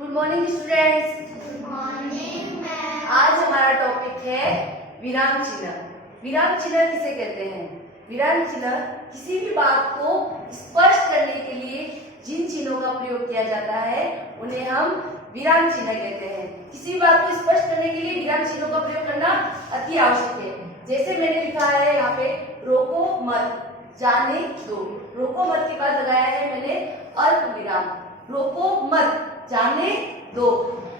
Good morning students. Good morning ma'am. आज हमारा topic है विराम चिन्ह। विराम चिन्ह किसे कहते हैं? विराम चिन्ह किसी भी बात को स्पष्ट करने के लिए जिन चिन्हों का प्रयोग किया जाता है उन्हें हम विराम चिन्ह कहते हैं। किसी भी बात को स्पष्ट करने के लिए विराम चिन्हों का प्रयोग करना अति आवश्यक है। जैसे मैंने लिखा है यहाँ पे, रोको मत, जाने दो। रोको मत के बाद लगाया है मैंने अल्प विराम। रोको मत, जाने दो।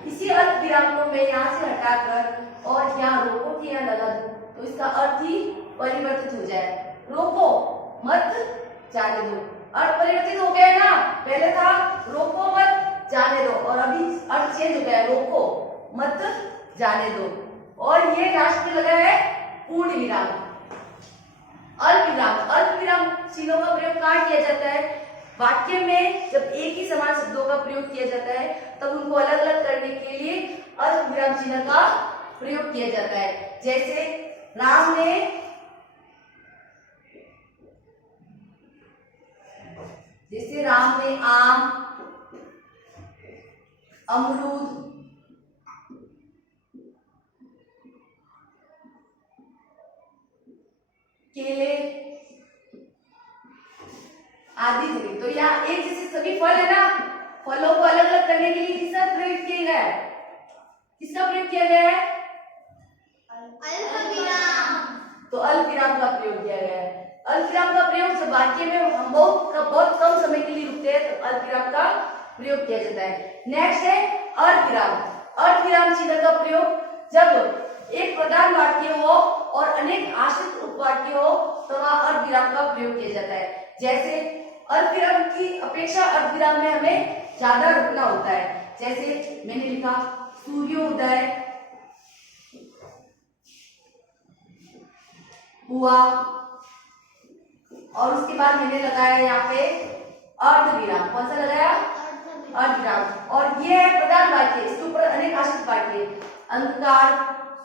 इसी अल्प विराम को मैं यहाँ से हटाकर और यहाँ रोको के यहाँ लगा दूं तो इसका अर्थ ही परिवर्तित हो जाए। रोको मत, जाने दो। अर्थ परिवर्तित हो गया ना। पहले था रोको मत, जाने दो और अभी अर्थ चेंज हो गया, रोको मत, जाने दो। और ये लास्ट में लगा है पूर्ण विराम, अल्प विराम। अल्प विराम चिन्हों का प्रयोग कहाँ किया जाता है? वाक्य में जब एक ही समान शब्दों का प्रयोग किया जाता है तब उनको अलग अलग करने के लिए अल्प विराम चिन्ह का प्रयोग किया जाता है। जैसे राम ने आम, अमरूद, केले आदि थे। तो यहाँ एक जैसे सभी फल है ना, फलों को अलग अलग करने के लिए किसका प्रयोग किया गया है? किसका प्रयोग किया गया है? अल्प विराम। तो अल्प विराम का प्रयोग किया गया है। अल्प विराम का प्रयोग जब वाक्य में हम बहुत कम समय के लिए रुकते हैं तो अल्प विराम का प्रयोग किया जाता है। नेक्स्ट है अर्ध विराम। अर्ध विराम चिन्ह का प्रयोग जब एक प्रधान वाक्य हो और अनेक आश्रित उपवाक्य हो तो वहां अर्ध विराम का प्रयोग किया जाता है। जैसे अर्ध विराम की अपेक्षा अर्ध विराम में हमें ज्यादा रुकना होता है। जैसे मैंने लिखा सूर्योदय हुआ और उसके बाद मैंने लगाया यहाँ पे अर्ध विराम। कौन सा लगाया? अर्ध विराम। और ये है प्रधान वाक्य, इसके ऊपर अनेक आश्रित वाक्य। अंधकार,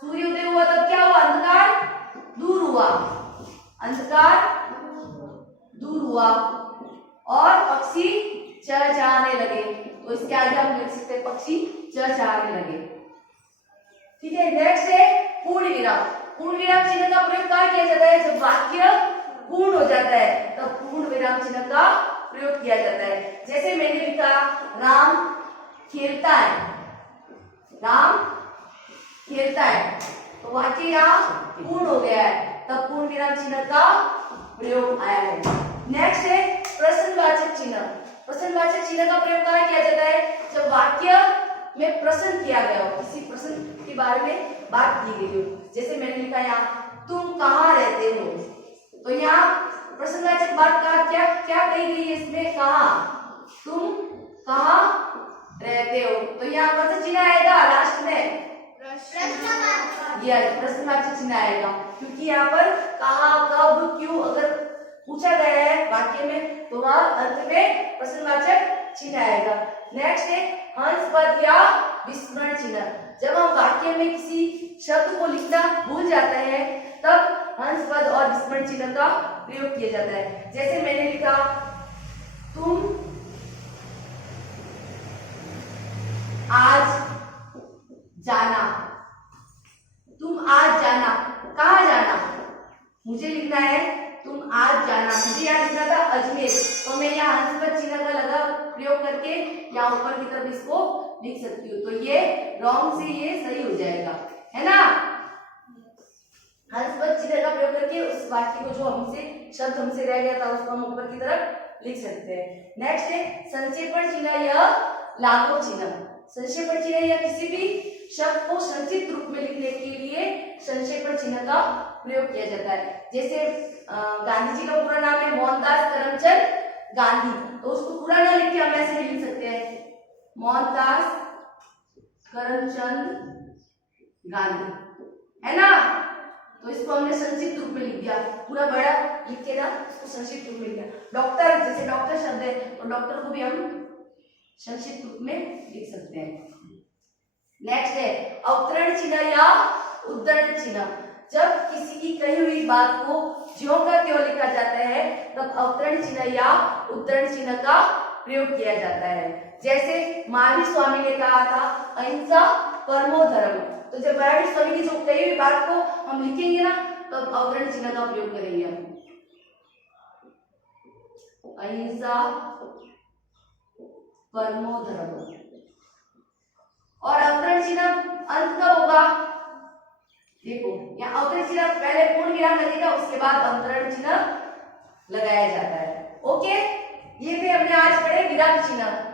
सूर्योदय हुआ तब क्या हुआ? अंधकार दूर हुआ, अंधकार दूर हुआ और पक्षी चहचहाने लगे। तो इसके आगे हम लिख सकते हैं पक्षी चहचहाने लगे। ठीक है। नेक्स्ट है पूर्ण विराम। पूर्ण विराम चिन्ह का प्रयोग कहाँ किया जाता है? जब वाक्य पूर्ण हो जाता है तब पूर्ण विराम चिन्ह का प्रयोग किया जाता है। जैसे मैंने लिखा राम खेलता है, राम खेलता है, तो वाक्य यहाँ पूर्ण हो गया है, तब पूर्ण विराम चिन्ह का प्रयोग आया है। नेक्स्ट है प्रश्नवाचक चिन्ह। प्रश्नवाचक चिन्ह का प्रयोग कहाँ किया जाता है? जब वाक्य में प्रश्न किया गया हो, किसी प्रश्न के बारे में बात की गई हो। जैसे मैंने लिखा यहाँ तुम कहाँ रहते हो, तो यहाँ प्रश्नवाचक बात का क्या क्या कही गई है? इसमें कहाँ, तुम कहाँ रहते हो, तो यहाँ कौन सा चिन्ह आएगा लास्ट में? प्रश्नवाचक चिन्ह आएगा, क्योंकि यहाँ पर कहाँ, कब, क्यों अगर पूछा गया है वाक्य में तो वहां अंत में प्रश्नवाचक चिन्ह आएगा। नेक्स्ट है हंस पद या विस्मरण चिन्ह। जब हम वाक्य में किसी शब्द को लिखना भूल जाते हैं तब हंस पद और विस्मरण चिन्ह का प्रयोग किया जाता है। जैसे मैंने लिखा तुम आज जाना, तुम आज जाना, कहाँ जाना? मुझे लिखना है तुम आज जाना, मुझे यहाँ लिखना था अजमेर, तो मैं यहाँ हंस पद चिन्ह का लगा प्रयोग करके यहाँ ऊपर की तरफ इसको लिख सकती हूँ। तो ये रॉन्ग से ये सही हो जाएगा, है ना। हंस पद चिन्ह का प्रयोग करके उस वाक्य को जो हमसे शब्द हमसे रह गया था उसको हम ऊपर की तरफ लिख सकते हैं। नेक्स्ट है संक्षेपण चिन्ह या लाघव चिन्ह। संक्षेपण चिन्ह या किसी भी शब्द को संक्षिप्त रूप में लिखने के लिए संक्षेपण चिन्ह का प्रयोग किया जाता है। जैसे गांधी जी का पूरा नाम है मोहनदास करमचंद गांधी, तो उसको पूरा ना लिख के हम ऐसे भी लिख सकते हैं मोहनदास करमचंद गांधी, है ना। तो इसको हमने संक्षिप्त रूप में लिख दिया, पूरा बड़ा लिख के ना उसको संक्षिप्त रूप में लिख दिया। डॉक्टर, जैसे डॉक्टर शब्द है तो डॉक्टर को भी हम संक्षिप्त रूप में लिख सकते हैं। नेक्स्ट है अवतरण चिन्ह या उद्धरण चिन्ह। जब किसी की कही हुई बात को ज्यों का त्यों लिखा जाता है तब अवतरण चिन्ह या उद्धरण चिन्ह का प्रयोग किया जाता है। जैसे महावीर स्वामी ने कहा था अहिंसा परमो धर्म। तो जब महावीर स्वामी की जो कही हुई बात को हम लिखेंगे ना तो अवतरण चिन्ह का प्रयोग करेंगे हम। अहिंसा परमो धर्म। और अवतरण चिन्ह अंत कब होगा? देखो यहाँ अवतरण चिन्ह पहले पूर्ण विराम लगेगा, उसके बाद अवतरण चिन्ह लगाया जाता है। ओके, ये भी हमने आज पढ़े विराम चिन्ह।